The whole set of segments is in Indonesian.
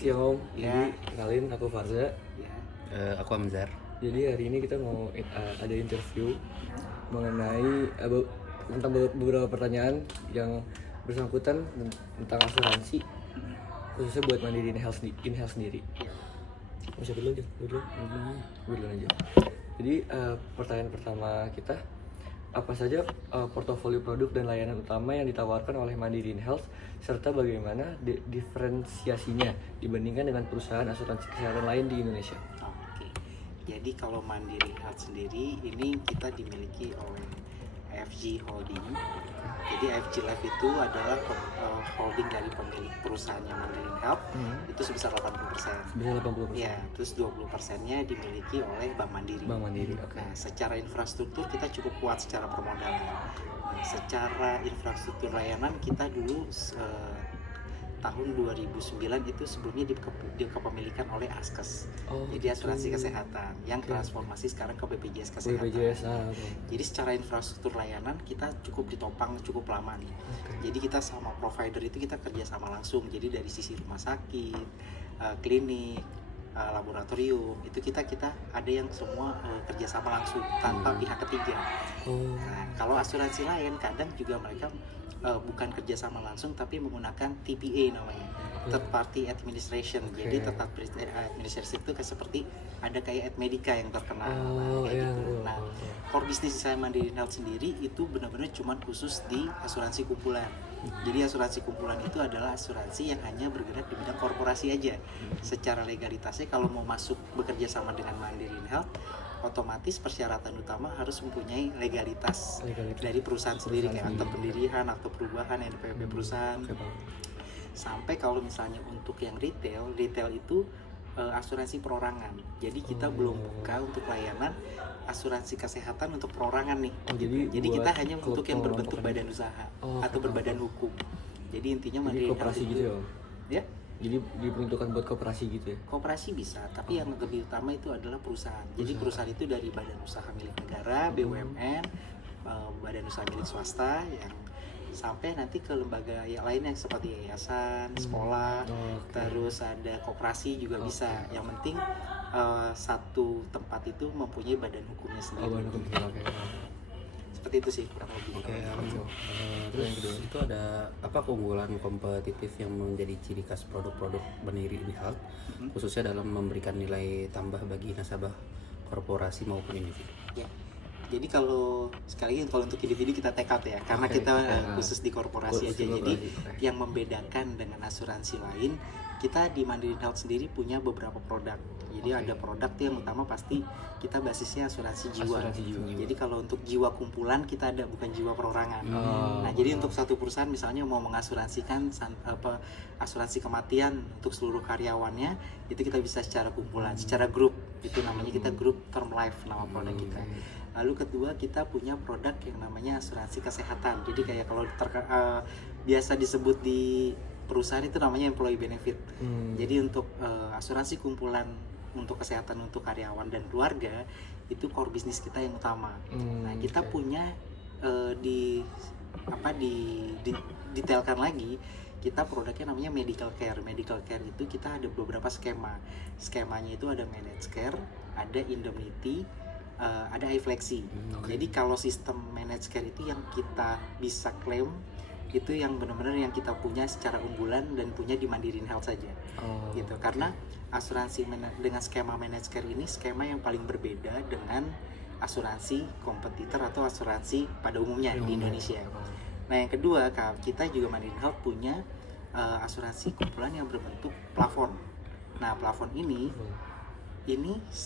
Siom, Ya. jadi kenalin aku Farza. Ya. Aku Amzar. Jadi hari ini kita mau ada interview mengenai tentang beberapa pertanyaan yang bersangkutan tentang asuransi, khususnya buat Mandiri in-health sendiri. Bisa dulu aja, dulu aja. Jadi pertanyaan pertama kita, apa saja portofolio produk dan layanan utama yang ditawarkan oleh Mandiri In-Health serta bagaimana diferensiasinya dibandingkan dengan perusahaan asuransi kesehatan lain di Indonesia? Oke. Jadi kalau Mandiri Health sendiri ini kita dimiliki oleh AFG Holding. Jadi AFG Life itu adalah holding dari pemilik perusahaannya Mandiri Health. Itu sebesar 80%. Sebesar 80%. Ya, terus 20%-nya dimiliki oleh Bank Mandiri. Bank Mandiri, oke. Nah, secara infrastruktur kita cukup kuat secara permodalan. Nah, secara infrastruktur layanan kita dulu tahun 2009 itu sebelumnya dikepemilikan oleh Askes. Jadi asuransi kesehatan yang transformasi sekarang ke BPJS Kesehatan. BPJS, Jadi secara infrastruktur layanan kita cukup ditopang cukup lama nih. Jadi kita sama provider itu kita kerjasama langsung. Jadi dari sisi rumah sakit, klinik, laboratorium itu kita ada yang semua kerjasama langsung tanpa pihak ketiga. Nah, kalau asuransi lain kadang juga mereka bukan kerjasama langsung tapi menggunakan TPA namanya, third party administration. Jadi third party administration itu kayak seperti ada kayak Admedica yang terkenal. Nah, core bisnis saya Mandiri Health sendiri itu benar-benar cuma khusus di asuransi kumpulan. Jadi asuransi kumpulan itu adalah asuransi yang hanya bergerak di bidang korporasi aja. Secara legalitasnya kalau mau masuk bekerja sama dengan Mandiri Health, otomatis persyaratan utama harus mempunyai legalitas dari perusahaan sendiri, kayak akte pendirian, akte perubahan, NPWP perusahaan. Sampai kalau misalnya untuk yang retail itu asuransi perorangan. Jadi kita belum buka untuk layanan asuransi kesehatan untuk perorangan nih. Jadi kita hanya untuk yang berbentuk badan usaha atau berbadan hukum. Jadi intinya Mandiri koperasi gitu ya. Jadi diperuntukkan buat koperasi gitu ya? Koperasi bisa, tapi yang lebih utama itu adalah perusahaan. Jadi perusahaan itu dari badan usaha milik negara, BUMN, badan usaha milik swasta, yang sampai nanti ke lembaga yang lainnya seperti yayasan, sekolah, terus ada koperasi juga bisa. Yang penting satu tempat itu mempunyai badan hukumnya sendiri. Seperti itu sih. Terus itu ada apa keunggulan kompetitif yang menjadi ciri khas produk-produk Mandiri In-Health, khususnya dalam memberikan nilai tambah bagi nasabah korporasi maupun individu? Ya. Jadi kalau sekali lagi kalau untuk individu kita take out ya, karena kita khusus di korporasi aja. Jadi yang membedakan dengan asuransi lain, kita di Mandiri Health sendiri punya beberapa produk. Jadi ada produk yang utama pasti kita basisnya asuransi jiwa. Jadi kalau untuk jiwa kumpulan kita ada, bukan jiwa perorangan. Nah, jadi untuk satu perusahaan misalnya mau mengasuransikan asuransi kematian untuk seluruh karyawannya, itu kita bisa secara kumpulan, secara grup. Itu namanya kita grup term life nama produk kita. Lalu kedua kita punya produk yang namanya asuransi kesehatan. Jadi kayak kalau biasa disebut di perusahaan itu namanya employee benefit. Jadi untuk asuransi kumpulan untuk kesehatan untuk karyawan dan keluarga itu core bisnis kita yang utama. Nah, kita punya detailkan lagi, kita produknya namanya medical care. Medical care itu kita ada beberapa skema. Skemanya itu ada managed care, ada indemnity, ada iFlexi. Jadi kalau sistem managed care itu yang kita bisa klaim itu yang benar-benar yang kita punya secara unggulan dan punya di Mandiri Health saja. Gitu. Karena asuransi dengan skema managed care ini skema yang paling berbeda dengan asuransi kompetitor atau asuransi pada umumnya di Indonesia. Nah, yang kedua, kita juga Mandiri Health punya asuransi kumpulan yang berbentuk plafon. Nah, plafon ini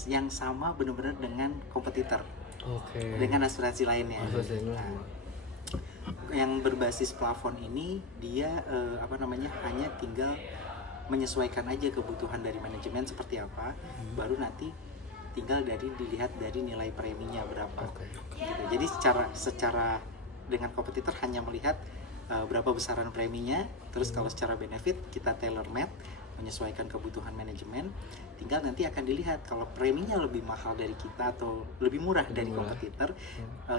yang sama benar-benar dengan kompetitor. Dengan asuransi lainnya. Yang berbasis plafon ini dia hanya tinggal menyesuaikan aja kebutuhan dari manajemen seperti apa, baru nanti tinggal dilihat dari nilai preminya berapa. Gitu. Jadi secara dengan kompetitor hanya melihat berapa besaran preminya, terus kalau secara benefit kita tailor made, menyesuaikan kebutuhan manajemen. Tinggal nanti akan dilihat kalau preminya lebih mahal dari kita atau lebih murah dari kompetitor,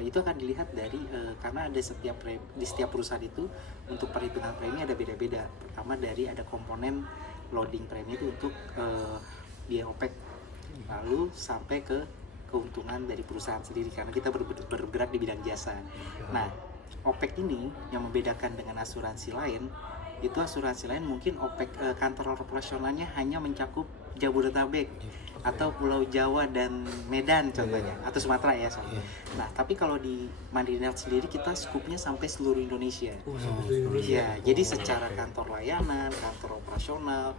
itu akan dilihat dari karena ada di setiap perusahaan itu untuk perhitungan premi ada beda-beda. Pertama dari ada komponen loading premi itu untuk biaya OPEX, lalu sampai ke keuntungan dari perusahaan sendiri karena kita bergerak di bidang jasa. Nah, OPEX ini yang membedakan dengan asuransi lain, itu asuransi lain mungkin OPEX kantor operasionalnya hanya mencakup Jabodetabek atau Pulau Jawa dan Medan contohnya, atau Sumatera ya soalnya. Nah, tapi kalau di Mandiri Health sendiri kita skupnya sampai seluruh Indonesia. Ya, jadi secara kantor layanan, kantor operasional,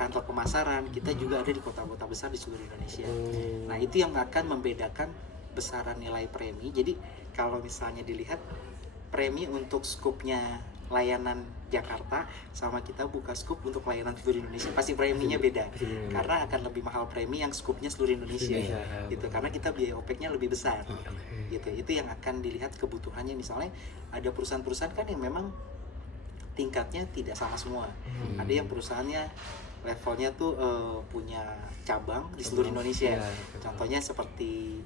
kantor pemasaran, kita juga ada di kota-kota besar di seluruh Indonesia. Nah, itu yang akan membedakan besaran nilai premi. Jadi kalau misalnya dilihat premi untuk skupnya layanan Jakarta sama kita buka skup untuk layanan seluruh Indonesia, pasti preminya beda karena akan lebih mahal premi yang skupnya seluruh Indonesia gitu, karena kita biaya OPEX-nya lebih besar gitu. Itu yang akan dilihat kebutuhannya. Misalnya ada perusahaan-perusahaan kan yang memang tingkatnya tidak sama semua. Ada yang perusahaannya levelnya tuh punya cabang di seluruh Indonesia. Contohnya seperti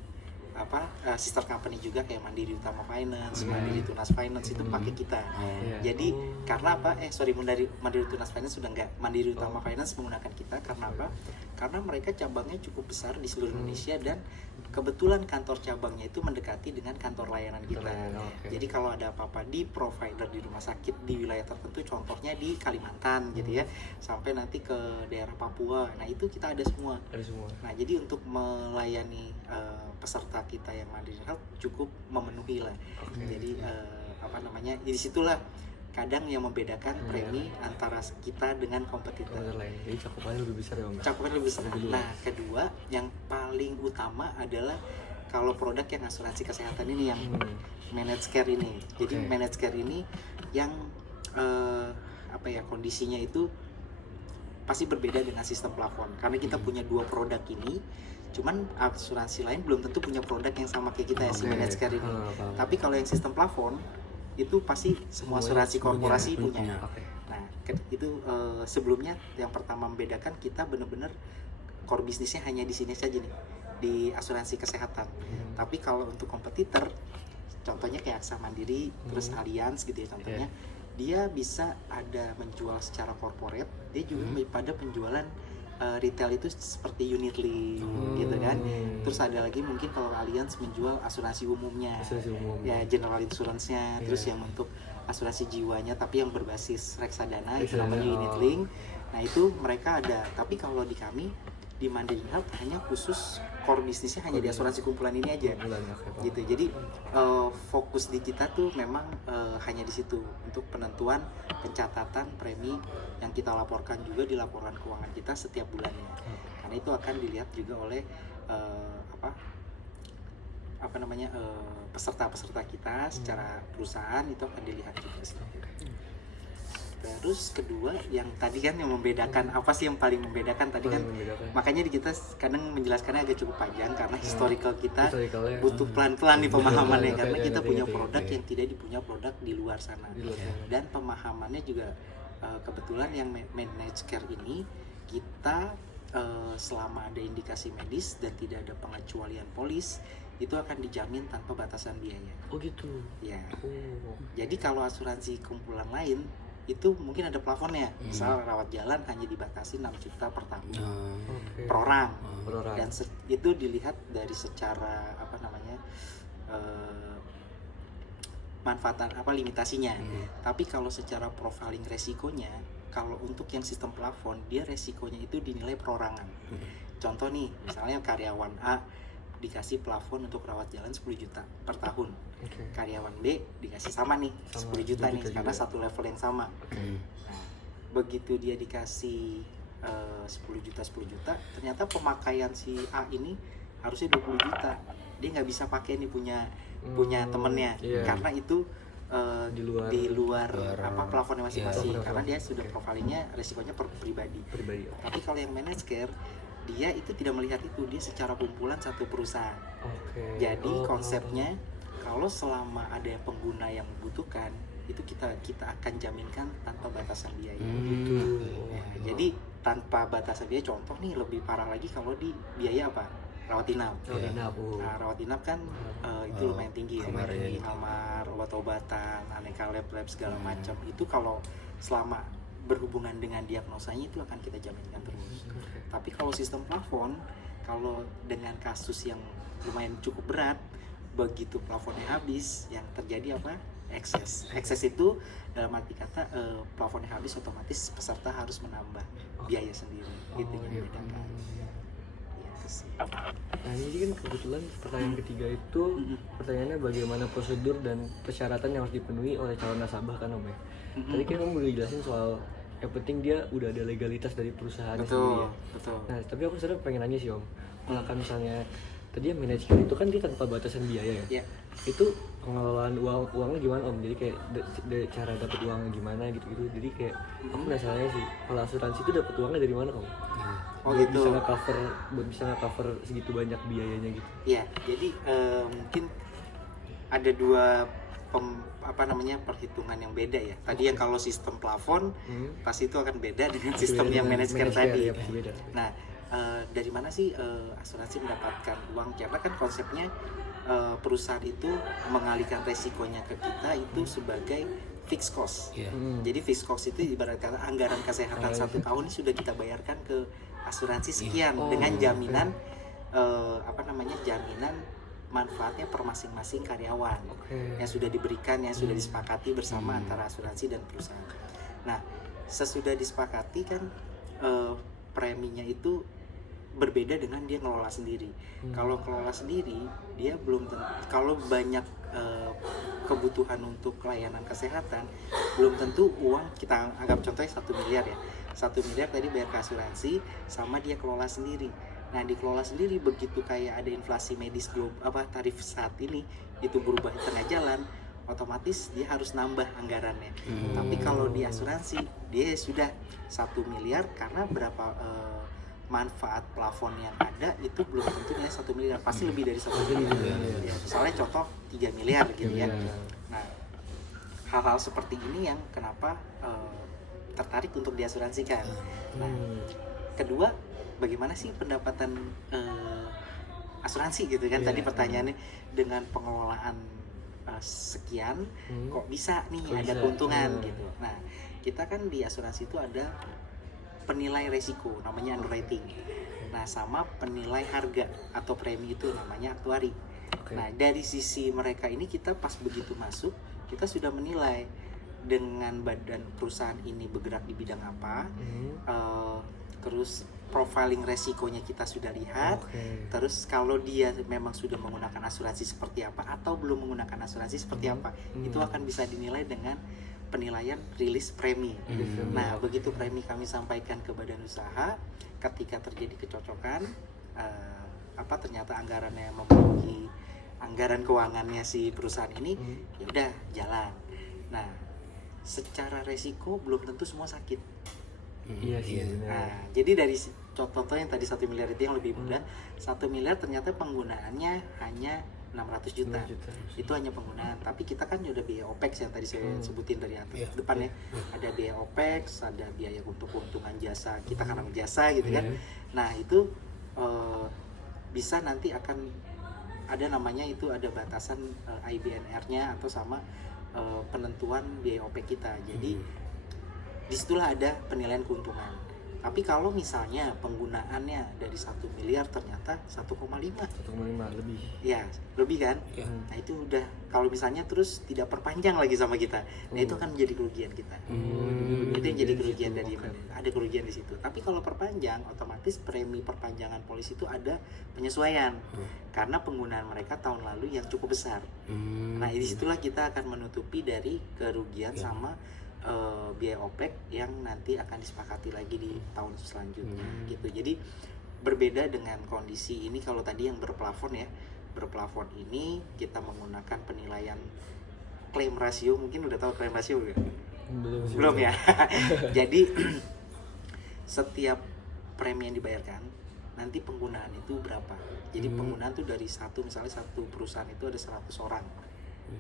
sister company juga kayak Mandiri Utama Finance, Mandiri Tunas Finance itu pakai kita. Jadi karena Mandiri Tunas Finance sudah enggak, Mandiri Utama Finance menggunakan kita karena apa? Karena mereka cabangnya cukup besar di seluruh Indonesia dan kebetulan kantor cabangnya itu mendekati dengan kantor layanan kita. Jadi kalau ada apa-apa di provider di rumah sakit di wilayah tertentu, contohnya di Kalimantan gitu ya, sampai nanti ke daerah Papua, nah itu kita ada semua. Nah, jadi untuk melayani peserta kita yang Mandiri Health cukup memenuhi lah. Jadi disitulah kadang yang membedakan premi antara kita dengan kompetitor. Jadi cakupannya lebih besar ya, Om? Cakupannya lebih besar. Nah, kedua yang paling utama adalah kalau produk yang asuransi kesehatan ini yang managed care ini. Jadi managed care ini yang kondisinya itu pasti berbeda dengan sistem plafon. Karena kita punya dua produk ini, cuman asuransi lain belum tentu punya produk yang sama kayak kita ya, si managed care ini. Tapi kalau yang sistem plafon itu pasti semua asuransi korporasi punya. Nah, itu sebelumnya yang pertama membedakan kita benar-benar core bisnisnya hanya di sini saja nih, di asuransi kesehatan. Tapi kalau untuk kompetitor, contohnya kayak AXA Mandiri, terus Allianz gitu ya contohnya, dia bisa ada menjual secara corporate, dia juga pada penjualan retail itu seperti unit link gitu kan. Terus ada lagi mungkin kalau Allianz menjual asuransi umumnya, ya general insurance-nya, terus yang untuk asuransi jiwanya tapi yang berbasis reksadana itu namanya unit link. Nah, itu mereka ada. Tapi kalau di kami di Mandiri Health hanya khusus core bisnisnya hanya di asuransi kumpulan ini aja gitu. Jadi fokus di kita tuh memang hanya di situ untuk penentuan pencatatan premi yang kita laporkan juga di laporan keuangan kita setiap bulannya. Karena itu akan dilihat juga oleh peserta-peserta kita secara perusahaan, itu akan dilihat juga. Terus kedua yang tadi kan yang membedakan, apa sih yang paling membedakan tadi kan, makanya di kita kadang menjelaskannya agak cukup panjang karena historical kita butuh pelan-pelan nih pemahamannya, karena kita punya produk yang tidak dipunya produk di luar sana. Dan pemahamannya juga kebetulan yang managed care ini kita selama ada indikasi medis dan tidak ada pengecualian polis itu akan dijamin tanpa batasan biaya. Oh gitu. Ya. Jadi kalau asuransi kumpulan lain itu mungkin ada plafonnya, misal rawat jalan hanya dibatasi 6 juta per tahun per orang. Dan itu dilihat dari secara manfaatan limitasinya. Tapi kalau secara profiling resikonya, kalau untuk yang sistem plafon dia resikonya itu dinilai perorangan. Contoh nih, misalnya karyawan A dikasih plafon untuk rawat jalan 10 juta per tahun. Karyawan B dikasih sama nih 10 juta nih karena satu level yang sama. Nah, begitu dia dikasih 10 juta, ternyata pemakaian si A ini harusnya 20 juta. Dia nggak bisa pakai nih punya temennya karena itu di luar plafonnya masing-masing, karena dia sudah profilingnya resikonya per pribadi. Tapi kalau yang managed care dia itu tidak melihat itu, dia secara kumpulan satu perusahaan. Jadi konsepnya kalau selama ada pengguna yang membutuhkan, itu kita akan jaminkan tanpa batasan biaya. Ya, Oh. jadi tanpa batasan biaya, contoh nih lebih parah lagi kalau di biaya apa, rawat inap. Oh, enak. Oh. Nah, rawat inap kan itu lumayan tinggi ya, kamarnya gitu. kamar, obat-obatan, aneka lab-lab segala macam. Itu kalau selama berhubungan dengan diagnosanya itu akan kita jaminkan terus. Tapi kalau sistem plafon, kalau dengan kasus yang lumayan cukup berat, begitu plafonnya habis, yang terjadi apa? Ekses. Ekses itu dalam arti kata plafonnya habis, otomatis peserta harus menambah biaya sendiri. Itu yang iya. membedakan. Gitu sih. Nah ini kan kebetulan pertanyaan ketiga itu pertanyaannya bagaimana prosedur dan persyaratan yang harus dipenuhi oleh calon nasabah kan Om ya. Tadi kan kamu udah jelasin soal yang penting dia udah ada legalitas dari perusahaannya sendiri ya. Betul. Nah tapi aku sebenarnya pengen nanya sih Om, kalau kan misalnya tadi yang manajemen itu kan dia tanpa batasan biaya ya. Ya. Itu pengelolaan uangnya gimana Om? Jadi kayak cara dapat uangnya gimana gitu-gitu. Jadi kayak aku penasaran sih, kalau asuransi itu dapat uangnya dari mana Om? Oh Buat gitu. bisa nge-cover segitu banyak biayanya gitu. Ya, jadi mungkin ada dua perhitungan yang beda ya. Tadi yang kalau sistem plafon pasti itu akan beda dengan sistem yang manajer tadi. Ya, pasti beda. Nah, dari mana sih asuransi mendapatkan uang? Karena kan konsepnya perusahaan itu mengalihkan resikonya ke kita itu sebagai fixed cost. Iya. Jadi fixed cost itu ibarat kata anggaran kesehatan 1 tahun ini sudah kita bayarkan ke asuransi sekian dengan jaminan jaminan manfaatnya per masing-masing karyawan yang sudah diberikan, yang sudah disepakati bersama antara asuransi dan perusahaan. Nah, sesudah disepakati kan preminya itu berbeda dengan dia ngelola sendiri. Kalau kelola sendiri, dia belum tentu, kalau banyak kebutuhan untuk layanan kesehatan, belum tentu uang, kita anggap contohnya 1 miliar ya. 1 miliar tadi bayar ke asuransi, sama dia kelola sendiri. Nah, dikelola sendiri begitu kayak ada inflasi medis tarif saat ini itu berubah di tengah jalan, otomatis dia harus nambah anggarannya. Tapi kalau di asuransi dia sudah 1 miliar karena berapa manfaat plafon yang ada itu belum tentu nilai 1 miliar, pasti lebih dari 1 miliar. Ya, misalnya contoh 3 miliar gitu ya. Nah, hal-hal seperti ini yang kenapa tertarik untuk diasuransikan. Nah, kedua, bagaimana sih pendapatan asuransi gitu kan? Tadi pertanyaannya dengan pengelolaan sekian kok bisa nih ada keuntungan gitu. Nah, kita kan di asuransi itu ada penilai resiko namanya underwriting. Nah, sama penilai harga atau premi itu namanya aktuari. Nah, dari sisi mereka ini kita pas begitu masuk, kita sudah menilai dengan badan perusahaan ini bergerak di bidang apa, terus profiling resikonya kita sudah lihat, terus kalau dia memang sudah menggunakan asuransi seperti apa atau belum menggunakan asuransi seperti apa, itu akan bisa dinilai dengan penilaian rilis premi. Nah, begitu premi kami sampaikan ke badan usaha, ketika terjadi kecocokan, ternyata anggarannya memenuhi anggaran keuangannya si perusahaan ini, ya udah jalan. Nah, secara resiko belum tentu semua sakit. Iya sih. Nah, jadi dari contoh yang tadi 1 miliar itu yang lebih mudah, 1 miliar ternyata penggunaannya hanya 600 juta. Itu hanya penggunaan, tapi kita kan udah biaya OPEX yang tadi saya sebutin dari depan ya. Ada biaya OPEX, ada biaya untuk keuntungan jasa kita karena jasa gitu kan. Nah, itu bisa nanti akan ada namanya itu ada batasan IBNR-nya atau sama penentuan biaya OPEX kita. Jadi disitulah ada penilaian keuntungan. Tapi kalau misalnya penggunaannya dari 1 miliar ternyata 1,5 lebih. ya lebih kan. Nah, itu udah kalau misalnya terus tidak perpanjang lagi sama kita, nah itu akan menjadi kerugian kita. Itu yang jadi kerugian dari ada kerugian di situ. Tapi kalau perpanjang, otomatis premi perpanjangan polis itu ada penyesuaian karena penggunaan mereka tahun lalu yang cukup besar. Nah, disitulah kita akan menutupi dari kerugian sama biaya OPEX yang nanti akan disepakati lagi di tahun selanjutnya gitu. Jadi berbeda dengan kondisi ini. Kalau tadi yang berplafon ini kita menggunakan penilaian claim ratio. Mungkin udah tahu claim ratio nggak? Belum ya. Jadi setiap premi yang dibayarkan nanti penggunaan itu berapa. Jadi penggunaan itu dari misalnya satu perusahaan itu ada 100 orang.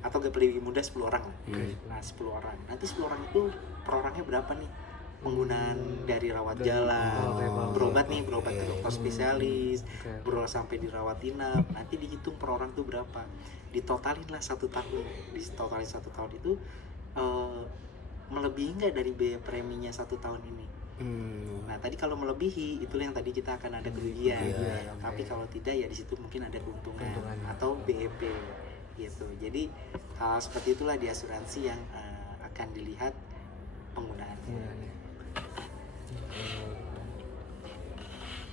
atau gak lebih mudah 10 orang lah. Hmm. Nah 10 orang, nanti 10 orang itu per orangnya berapa nih penggunaan dari rawat jalan, berobat nih, berobat ke dokter spesialis, berobat sampai dirawat inap, nanti dihitung per orang tuh berapa, ditotalin lah 1 tahun, ditotalin 1 tahun itu melebihi nggak dari biaya preminya 1 tahun ini. Nah tadi kalau melebihi itulah yang tadi kita akan ada kerugian, tapi kalau tidak ya di situ mungkin ada keuntungan atau BEP gitu. Jadi hal seperti itulah di asuransi yang akan dilihat penggunaannya.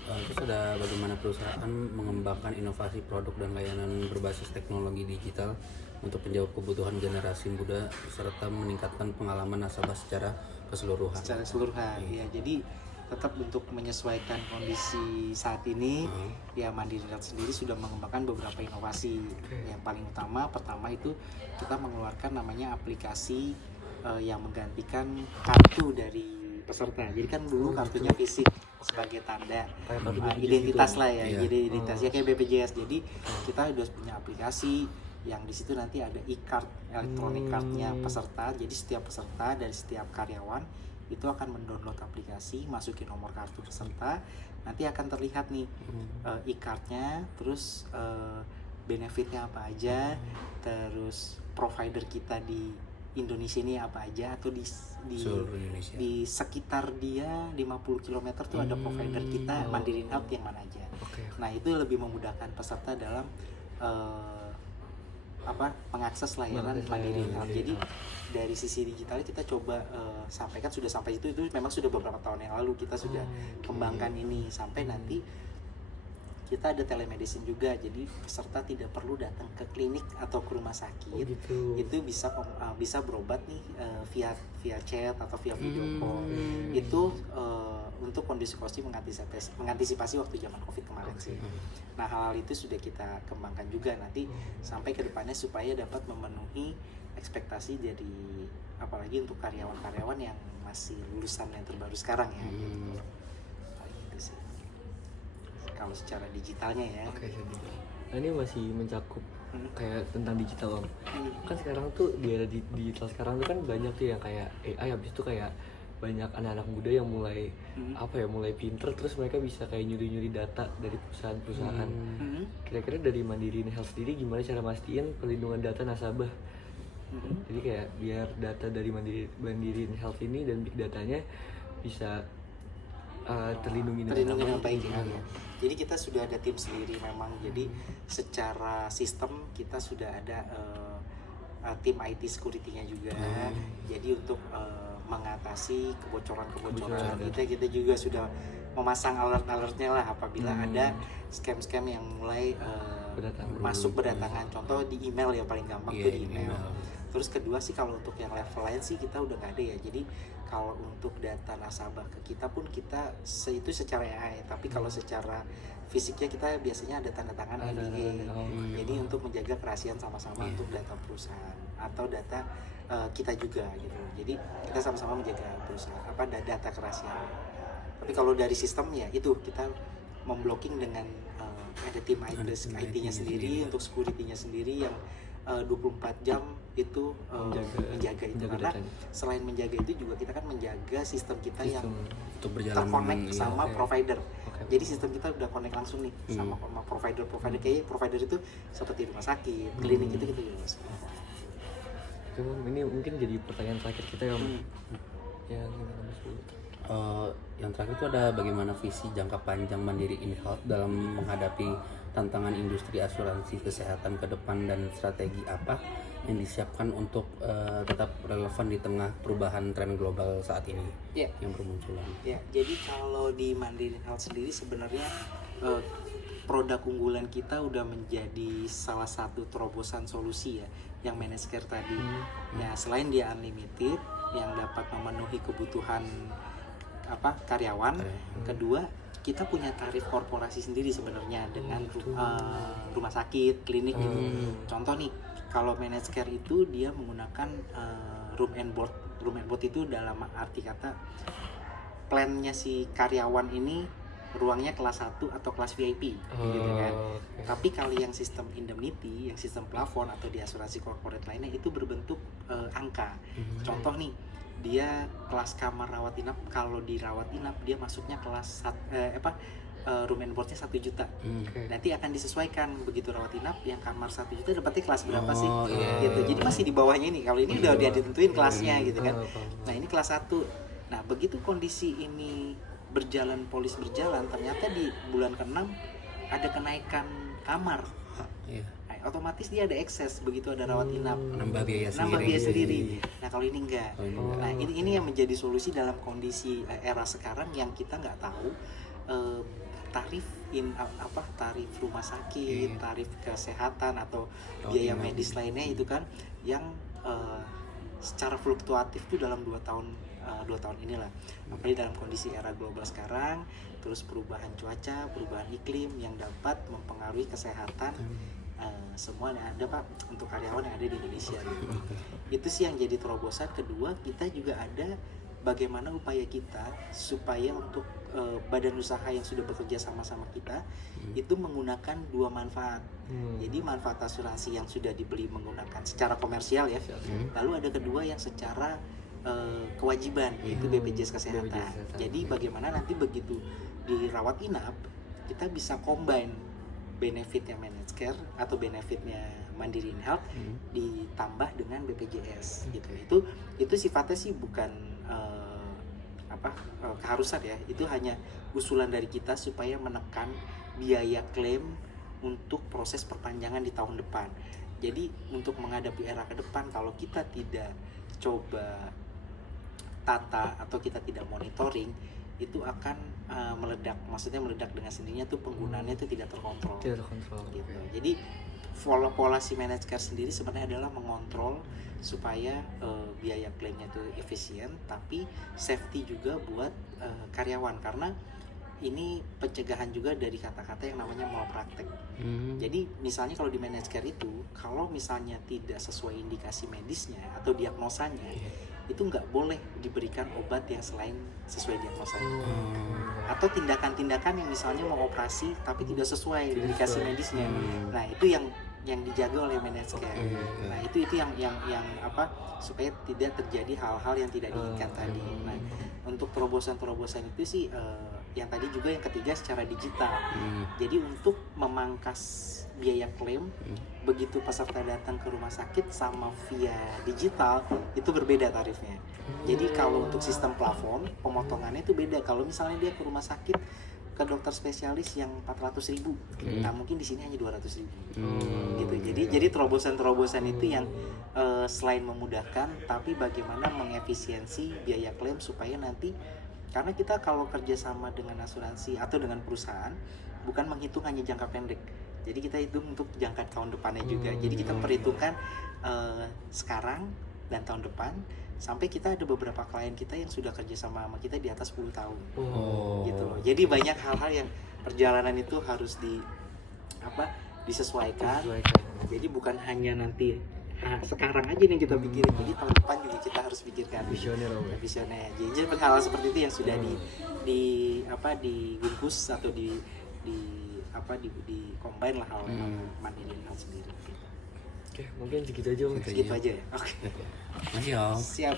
Terus ada bagaimana perusahaan mengembangkan inovasi produk dan layanan berbasis teknologi digital untuk menjawab kebutuhan generasi muda serta meningkatkan pengalaman nasabah secara keseluruhan. Secara keseluruhan, ya. Jadi tetap untuk menyesuaikan kondisi saat ini, ya Mandiri Health sendiri sudah mengembangkan beberapa inovasi. Yang paling utama, pertama itu kita mengeluarkan namanya aplikasi yang menggantikan kartu dari peserta. Jadi kan dulu kartunya fisik sebagai tanda identitas lah ya, jadi identitasnya kayak BPJS. Jadi kita sudah punya aplikasi yang di situ nanti ada e-card, electronic cardnya peserta. Jadi setiap peserta dari setiap karyawan itu akan mendownload aplikasi, masukin nomor kartu peserta, nanti akan terlihat nih e-cardnya, terus benefitnya apa aja, terus provider kita di Indonesia ini apa aja, atau di sekitar dia 50 km tuh ada provider kita Mandiri Health yang mana aja. Nah itu lebih memudahkan peserta dalam mengakses layanan Mandiri Health. Jadi dari sisi digital kita coba sampaikan, sudah sampai itu memang sudah beberapa tahun yang lalu kita sudah kembangkan ini sampai nanti kita ada telemedicine juga, jadi peserta tidak perlu datang ke klinik atau ke rumah sakit, itu bisa berobat nih via chat atau via video call. Itu untuk kondisi mengantisipasi waktu zaman COVID kemarin sih. Nah hal itu sudah kita kembangkan juga nanti sampai ke depannya supaya dapat memenuhi ekspektasi dari apalagi untuk karyawan-karyawan yang masih lulusan yang terbaru sekarang ya. Kalau secara digitalnya ya. Nah, ini masih mencakup kayak tentang digital Om. Kan sekarang tuh di era digital sekarang tuh kan banyak tuh yang kayak AI, habis itu kayak banyak anak-anak muda yang mulai mulai pinter, terus mereka bisa kayak nyuri-nyuri data dari perusahaan-perusahaan. Kira-kira dari Mandiri Health sendiri gimana cara mastiin perlindungan data nasabah? Jadi kayak biar data dari Mandiri Health ini dan big datanya bisa terlindungi dengan baik ya. Jadi kita sudah ada tim sendiri memang. Jadi secara sistem kita sudah ada tim IT security-nya juga. Jadi untuk mengatasi kebocoran kita juga sudah memasang alert-alertnya lah apabila ada scam-scam yang mulai berdatangan. Contoh di email ya paling gampang tuh di email. Terus kedua sih kalau untuk yang level lain sih kita udah nggak ada ya. Jadi kalau untuk data nasabah ke kita pun kita itu secara AI, tapi kalau secara fisiknya kita biasanya ada tanda tangan NDA. Jadi untuk menjaga kerahasiaan sama-sama untuk data perusahaan atau data kita juga gitu. Jadi kita sama-sama menjaga perusahaan data kerahasiaan. Tapi kalau dari sistem ya itu kita memblocking dengan ada tim IT-nya sendiri untuk security-nya sendiri yang 24 jam itu menjaga itu karena selain menjaga itu juga kita kan menjaga sistem kita yang terkonek sama provider. Jadi sistem kita udah connect langsung nih sama provider kayak provider itu seperti rumah sakit, klinik itu kita juga. Ini mungkin jadi pertanyaan terakhir kita yang yang terakhir itu ada bagaimana visi jangka panjang Mandiri Health dalam menghadapi tantangan industri asuransi kesehatan ke depan dan strategi apa yang disiapkan untuk tetap relevan di tengah perubahan tren global saat ini yang bermunculan. Ya, jadi kalau di Mandiri Health sendiri sebenarnya produk unggulan kita udah menjadi salah satu terobosan solusi ya, yang managed care tadi. Ya, selain dia unlimited yang dapat memenuhi kebutuhan karyawan, kedua kita punya tarif korporasi sendiri sebenarnya dengan rumah sakit, klinik gitu. Contoh nih, kalau managed care itu dia menggunakan room and board. Room and board itu dalam arti kata plannya si karyawan ini ruangnya kelas 1 atau kelas VIP gitu kan. oke. Tapi kalau yang sistem indemnity, yang sistem plafon atau di asuransi corporate lainnya itu berbentuk angka. Contoh nih, dia kelas kamar rawat inap, kalau di rawat inap dia masuknya kelas room and boardnya 1 juta. Oke. Nanti akan disesuaikan, begitu rawat inap yang kamar 1 juta dapatnya kelas berapa sih? Oh, iya. Gitu. Jadi masih di bawahnya ini. Kalau ini udah dia ditentuin kelasnya gitu kan. Paham. Nah, ini kelas 1. Nah, begitu kondisi ini polis berjalan, ternyata di bulan ke-6 ada kenaikan kamar. Iya. Nah, otomatis dia ada ekses begitu ada rawat inap. Nambah biaya Nambah sendiri. biaya sendiri. Nah, kalau ini enggak. Oh, ini enggak. Nah, ini yang menjadi solusi dalam kondisi era sekarang yang kita nggak tahu tarif tarif rumah sakit, tarif kesehatan atau biaya medis lainnya itu kan yang secara fluktuatif itu dalam 2 tahun inilah. Apalagi dalam kondisi era global sekarang, terus perubahan cuaca, perubahan iklim yang dapat mempengaruhi kesehatan semua yang ada Pak untuk karyawan yang ada di Indonesia gitu. Itu sih yang jadi terobosan. Kedua, kita juga ada bagaimana upaya kita supaya untuk badan usaha yang sudah bekerja sama-sama kita itu menggunakan 2 manfaat. Jadi manfaat asuransi yang sudah dibeli menggunakan secara komersial ya. Lalu ada kedua yang secara kewajiban, yaitu BPJS Kesehatan. BPJS Kesehatan. Jadi bagaimana nanti begitu dirawat inap kita bisa combine benefitnya managed care atau benefitnya Mandiri Health ditambah dengan BPJS gitu. Itu sifatnya sih bukan keharusan ya, itu hanya usulan dari kita supaya menekan biaya klaim untuk proses perpanjangan di tahun depan. Jadi untuk menghadapi era ke depan, kalau kita tidak coba tata atau kita tidak monitoring, itu akan meledak. Maksudnya meledak dengan sendirinya tuh penggunaannya itu tidak terkontrol. Tidak terkontrol. Gitu. Jadi pola si managed care sendiri sebenarnya adalah mengontrol supaya biaya klaimnya itu efisien, tapi safety juga buat karyawan, karena ini pencegahan juga dari kata-kata yang namanya malpraktek. Jadi misalnya kalau di managed care itu, kalau misalnya tidak sesuai indikasi medisnya atau diagnosanya, itu nggak boleh diberikan obat yang selain sesuai diagnosanya. Atau tindakan-tindakan yang misalnya mau operasi tapi tidak sesuai indikasi medisnya. Nah, itu yang dijaga oleh managed care. Nah, itu yang supaya tidak terjadi hal-hal yang tidak diinginkan tadi. Nah, untuk terobosan-terobosan itu sih yang tadi juga yang ketiga secara digital. Jadi untuk memangkas biaya klaim begitu peserta datang ke rumah sakit sama via digital itu berbeda tarifnya. Jadi kalau untuk sistem plafon pemotongannya itu beda. Kalau misalnya dia ke rumah sakit ke dokter spesialis yang 400.000, nah mungkin di sini hanya 200.000 gitu. Jadi terobosan-terobosan itu yang selain memudahkan, tapi bagaimana mengefisiensi biaya klaim supaya nanti, karena kita kalau kerjasama dengan asuransi atau dengan perusahaan bukan menghitung hanya jangka pendek, jadi kita hitung untuk jangka tahun depannya juga. Jadi kita perhitungkan sekarang dan tahun depan, sampai kita ada beberapa klien kita yang sudah kerja sama kita di atas 10 tahun gitu loh. Jadi banyak hal-hal yang perjalanan itu harus disesuaikan. Jadi bukan hanya nanti sekarang aja yang kita pikirin, jadi tahun depan juga kita harus pikirkan Visioner. Jadi hal seperti itu yang sudah dibungkus atau di combine lah hal Mandiri Health sendiri gitu. Oke, mungkin segitu aja Om. Segitu aja ya. Oke. Ayo. Siap.